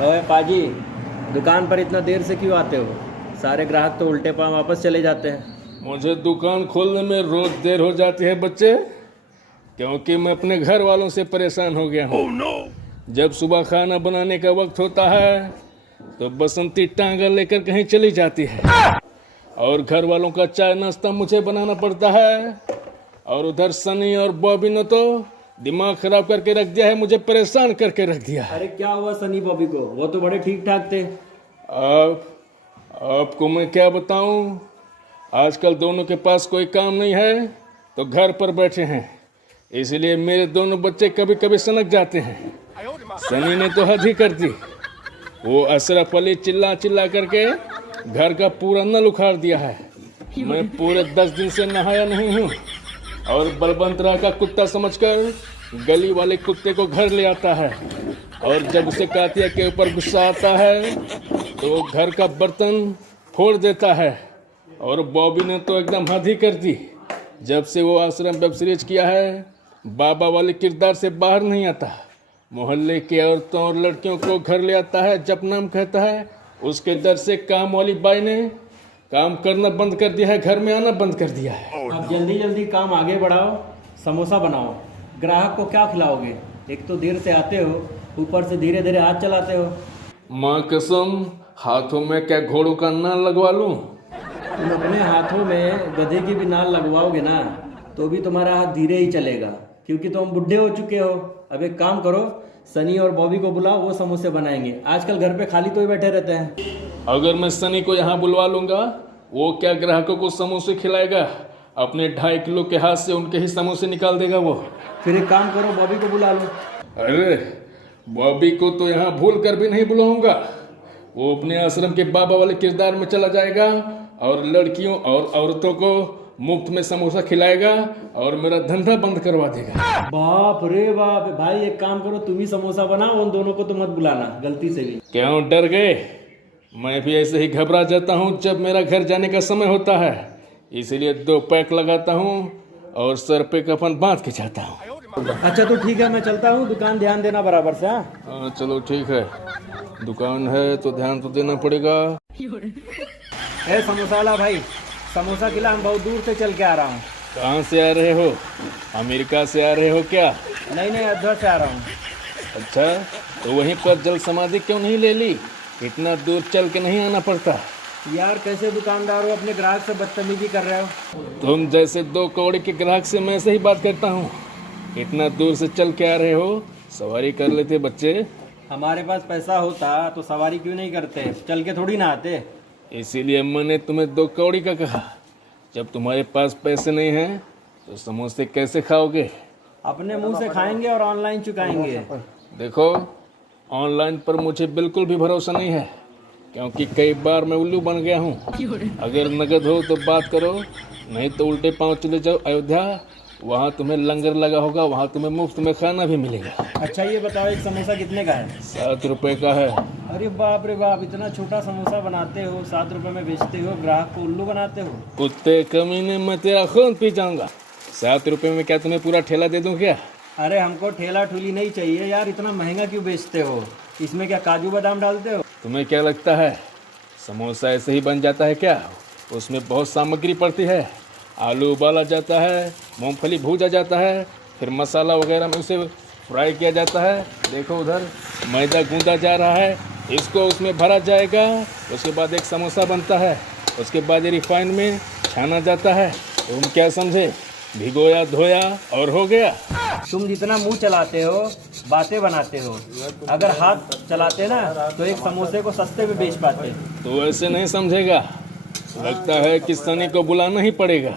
ओए पाजी, दुकान पर इतना देर से क्यों आते हो? सारे ग्राहक तो उल्टे पाँव वापस चले जाते हैं। मुझे दुकान खोलने में रोज देर हो जाती है बच्चे, क्योंकि मैं अपने घर वालों से परेशान हो गया हूँ। जब सुबह खाना बनाने का वक्त होता है तो बसंती टांगा लेकर कहीं चली जाती है और घर वालों का चाय नाश्ता मुझे बनाना पड़ता है। और उधर सनी और बॉबी ने तो दिमाग खराब करके रख दिया है, मुझे परेशान करके रख दिया है। अरे क्या हुआ सनी बॉबी को? वो तो बड़े ठीक ठाक थे। अब आपको मैं क्या बताऊं, आजकल दोनों के पास कोई काम नहीं है तो घर पर बैठे हैं, इसलिए मेरे दोनों बच्चे कभी कभी सनक जाते हैं। सनी ने तो हद ही कर दी। वो अशरफ अली चिल्ला चिल्ला करके घर का पूरा नल उखाड़ दिया है। मैं पूरे 10 दिन से नहाया नहीं हूँ और बलवंत राय का कुत्ता समझकर गली वाले कुत्ते को घर ले आता है और जब उसे कातिया के ऊपर गुस्सा आता है तो वो घर का बर्तन फोड़ देता है। और बॉबी ने तो एकदम हद ही कर दी। जब से वो आश्रम वेब सीरीज किया है, बाबा वाले किरदार से बाहर नहीं आता। मोहल्ले के औरतों और लड़कियों को घर ले आता है, जब नाम कहता है उसके डर से काम वाली बाई ने काम करना बंद कर दिया है, घर में आना बंद कर दिया है। अब जल्दी जल्दी काम आगे बढ़ाओ, समोसा बनाओ। ग्राहक को क्या खिलाओगे? एक तो देर से आते हो, ऊपर से धीरे धीरे हाथ चलाते हो। माँ कसम, हाथों में क्या घोड़ों का नाल लगवा लूं? तुम अपने हाथों में गधे की भी नाल लगवाओगे ना तो भी तुम्हारा हाथ धीरे ही चलेगा, क्योंकि तुम बुढ़े हो चुके हो। अब एक काम करो, सनी और बॉबी को बुलाओ, वो समोसे बनाएंगे। आजकल घर पे खाली तो ही बैठे रहते हैं। अगर मैं सनी को यहाँ बुलवा लूंगा, वो क्या ग्राहकों को समोसे खिलाएगा? अपने 2.5 किलो के हाथ से उनके ही समोसे निकाल देगा वो। फिर एक काम करो, बॉबी को बुला लो। अरे बॉबी को तो यहाँ भूल कर भी नहीं बुलाऊंगा। वो अपने आश्रम के बाबा वाले किरदार में चला जाएगा और लड़कियों और औरतों को मुफ्त में समोसा खिलाएगा और मेरा धंधा बंद करवा देगा। बाप रे बाप! भाई एक काम करो, तुम ही समोसा बनाओ, उन दोनों को तो मत बुलाना गलती से भी। क्यों डर गए? मैं भी ऐसे ही घबरा जाता हूँ जब मेरा घर जाने का समय होता है, इसीलिए 2 पैक लगाता हूँ और सर पे कफन बांध के जाता हूँ। अच्छा तो ठीक है, मैं चलता हूँ। दुकान ध्यान देना बराबर से। हाँ हाँ चलो ठीक है, दुकान है तो ध्यान तो देना पड़ेगा। ए समोसा वाला भाई, समोसा खिला, हम बहुत दूर से चल के आ रहा हूँ। कहाँ से आ रहे हो? अमेरिका से आ रहे हो क्या? नहीं नहीं, अयोध्या से आ रहा हूँ। अच्छा, तो वहीं पर जल समाधि क्यों नहीं ले ली? इतना दूर चल के नहीं आना पड़ता। यार कैसे दुकानदार हो, अपने ग्राहक से बदतमीजी कर रहे हो। तुम जैसे 2 कौड़ी के ग्राहक से मैं ऐसे ही बात करता हूँ। इतना दूर से चल के आ रहे हो, सवारी कर लेते बच्चे। हमारे पास पैसा होता तो सवारी क्यों नहीं करते, चल के थोड़ी ना आते। इसीलिए मैंने तुम्हें 2 कौड़ी का कहा। जब तुम्हारे पास पैसे नहीं हैं तो समोसे कैसे खाओगे? अपने मुंह से खाएंगे और ऑनलाइन चुकाएंगे। देखो, ऑनलाइन पर मुझे बिल्कुल भी भरोसा नहीं है, क्योंकि कई बार मैं उल्लू बन गया हूँ। अगर नगद हो तो बात करो, नहीं तो उल्टे पांव चले जाओ अयोध्या। वहाँ तुम्हें लंगर लगा होगा, वहाँ तुम्हें मुफ्त में खाना भी मिलेगा। अच्छा ये बताओ, एक समोसा कितने का है? 7 रुपए का है। अरे बाप रे बाप! इतना छोटा समोसा बनाते हो, 7 रुपए में बेचते हो, ग्राहक को उल्लू बनाते हो। कुत्ते कमीने, मैं तेरा खून पी जाऊंगा। 7 रुपए में क्या तुम्हें पूरा ठेला दे दूं क्या? अरे हमको ठेला ठुली नहीं चाहिए यार, इतना महंगा क्यों बेचते हो? इसमें क्या काजू बादाम डालते हो? तुम्हें क्या लगता है समोसा ऐसे ही बन जाता है क्या? उसमें बहुत सामग्री पड़ती है। आलू उबाला जाता है, मूंगफली भूजा जाता है, फिर मसाला वगैरह में उसे फ्राई किया जाता है। देखो उधर मैदा गूंदा जा रहा है, इसको उसमें भरा जाएगा। उसके बाद एक समोसा बनता है, उसके बाद ये रिफाइन में छाना जाता है। तुम क्या समझे? भिगोया धोया और हो गया। तुम जितना मुंह चलाते हो, बातें बनाते हो। अगर हाथ चलाते ना तो एक समोसे को सस्ते में बेच पाते। तो ऐसे नहीं समझेगा, लगता है कि सनी को बुलाना ही पड़ेगा।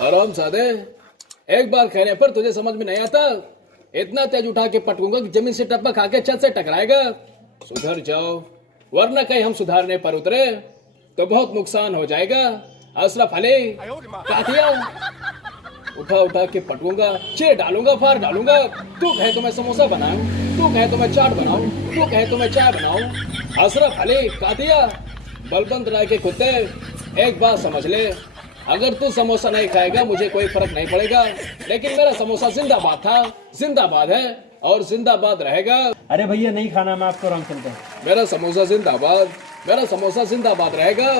आराम सादे, एक बार कहने पर तुझे समझ में नहीं आता? इतना तेज उठा के पटकूंगा कि जमीन से टप्पा खा के छत से टकराएगा। सुधर जाओ, वरना कहीं हम सुधारने पर उतरे तो बहुत नुकसान हो जाएगा। अशरफ अली, कातिया, उठा उठा के पटकूंगा, चेर डालूंगा, फाड़ डालूंगा। तू कहे तो मैं समोसा बनाऊं, तू कहे तो मैं चाट बनाऊं, तू कहे तो मैं चाय बनाऊं। अशरफ अली, कातिया, बलवंत राय के कुत्ते, एक बात समझ ले, अगर तू समोसा नहीं खाएगा मुझे कोई फर्क नहीं पड़ेगा, लेकिन मेरा समोसा जिंदाबाद था, जिंदाबाद है और जिंदाबाद रहेगा। अरे भैया नहीं खाना, मैं आपको रंग चलते हैं। मेरा समोसा जिंदाबाद, मेरा समोसा जिंदाबाद रहेगा।